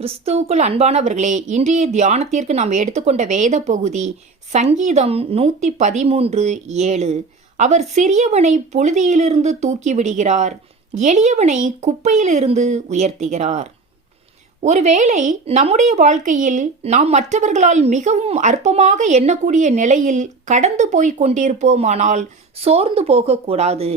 கிறிஸ்துவுக்குள் அன்பானவர்களே, இன்றைய தியானத்திற்கு நாம் எடுத்துக்கொண்ட வேத பகுதி சங்கீதம் 113:7. அவர் சிறியவனை புழுதியிலிருந்து தூக்கி விடுகிறார், எளியவனை குப்பையிலிருந்து உயர்த்துகிறார். ஒருவேளை நம்முடைய வாழ்க்கையில் நாம் மற்றவர்களால் மிகவும் அற்பமாக எண்ணக்கூடிய நிலையில் கடந்து போய் கொண்டிருப்போமானால் சோர்ந்து போகக்கூடாது.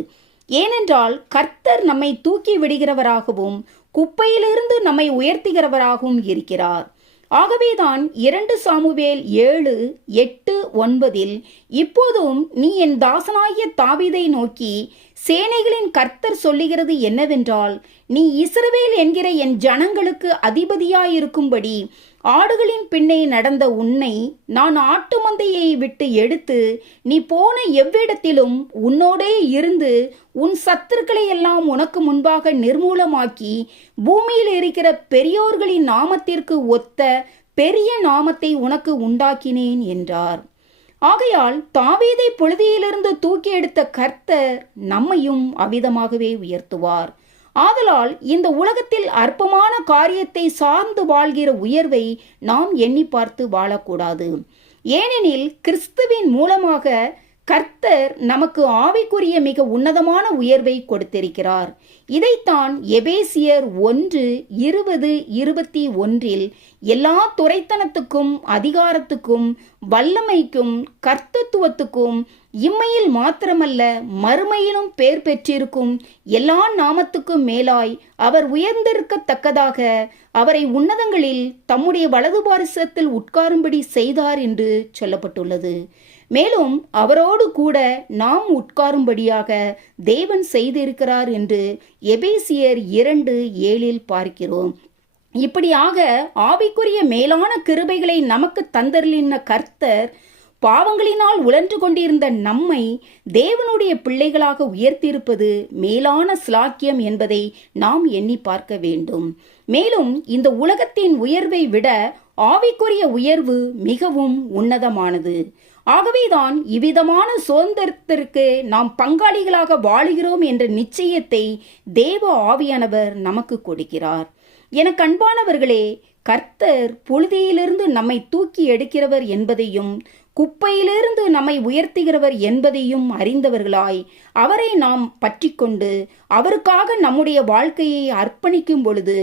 ஏனென்றால் கர்த்தர் நம்மை தூக்கி விடுகிறவராகவும் குப்பையிலிருந்து நம்மை உயர்த்துகிறவராகவும் இருக்கிறார். ஆகவேதான் 2 சாமுவேல் 7:8-9 இப்போதும் நீ என் தாசனாகிய தாவீதை நோக்கி சேனைகளின் கர்த்தர் சொல்லுகிறது என்னவென்றால், நீ இஸ்ரவேல் என்கிற என் ஜனங்களுக்கு அதிபதியாயிருக்கும்படி ஆடுகளின் பின்னே நடந்த உன்னை நான் ஆட்டு மந்தையை விட்டு எடுத்து நீ போன எவ்விடத்திலும் உன்னோடே இருந்து உன் சத்துருக்களை எல்லாம் உனக்கு முன்பாக நிர்மூலமாக்கி பூமியில் இருக்கிற பெரியோர்களின் நாமத்திற்கு ஒத்த பெரிய நாமத்தை உனக்கு உண்டாக்கினேன் என்றார். ஆகையால் தாவீதை புழுதியிலிருந்து தூக்கி எடுத்த கர்த்தர் நம்மையும் அவ்விதமாகவே உயர்த்துவார். ஆதலால் இந்த உலகத்தில் அற்பமான காரியத்தை சார்ந்து வாழ்கிற உயர்வை நாம் எண்ணி பார்த்து வாழக்கூடாது. ஏனெனில் கிறிஸ்துவின் மூலமாக கர்த்தர் நமக்கு ஆவிக்குரிய மிக உன்னதமான உயர்வை கொடுத்திருக்கிறார். இதைத்தான் எபேசியர் 1:20-21 எல்லா துரைத்தனத்துக்கும் அதிகாரத்துக்கும் வல்லமைக்கும் கர்த்தத்துவத்துக்கும் இம்மையில் மாத்திரமல்ல மறுமையிலும் பேர் பெற்றிருக்கும் எல்லா நாமத்துக்கும் மேலாய் அவர் உயர்ந்திருக்கத்தக்கதாக அவரை உன்னதங்களில் தம்முடைய வலது பாரிசத்தில் உட்காரும்படி செய்தார் என்று சொல்லப்பட்டுள்ளது. மேலும் அவரோடு கூட நாம் உட்காரும்படியாக தேவன் செய்திருக்கிறார் என்று எபேசியர் 2:7 பார்க்கிறோம். இப்படியாக ஆவிக்குரிய மேலான கிருபைகளை நமக்கு தந்தருளின கர்த்தர் பாவங்களினால் உழன்று கொண்டிருந்த நம்மை தேவனுடைய பிள்ளைகளாக உயர்த்தியிருப்பது மேலான ஸ்லாக்கியம் என்பதை நாம் எண்ணி பார்க்க வேண்டும். மேலும் இந்த உலகத்தின் உயர்வை விட ஆவிக்குரிய உயர்வு மிகவும் உன்னதமானது. ஆகவேதான் இவ்விதமான சுதந்திரத்திற்கு நாம் பங்காளிகளாக வாழுகிறோம் என்ற நிச்சயத்தை தேவ ஆவியானவர் நமக்கு கொடுக்கிறார். எனக்கு அன்பானவர்களே, கர்த்தர் புழுதியிலிருந்து நம்மை தூக்கி எடுக்கிறவர் என்பதையும் குப்பையிலிருந்து நம்மை உயர்த்துகிறவர் என்பதையும் அறிந்தவர்களாய் அவரை நாம் பற்றி கொண்டு அவருக்காக நம்முடைய வாழ்க்கையை அர்ப்பணிக்கும் பொழுது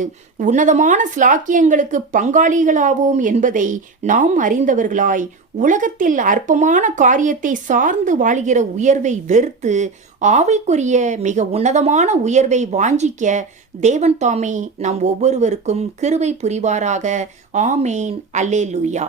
உன்னதமான ஸ்லாக்கியங்களுக்கு பங்காளிகளாவோம் என்பதை நாம் அறிந்தவர்களாய் உலகத்தில் அற்பமான காரியத்தை சார்ந்து வாழ்கிற உயர்வை வெறுத்து ஆவிக்குரிய மிக உன்னதமான உயர்வை வாஞ்சிக்க தேவன் தாமே நம் ஒவ்வொருவருக்கும் கிருபை புரிவாராக. ஆமேன். அல்லேலூயா.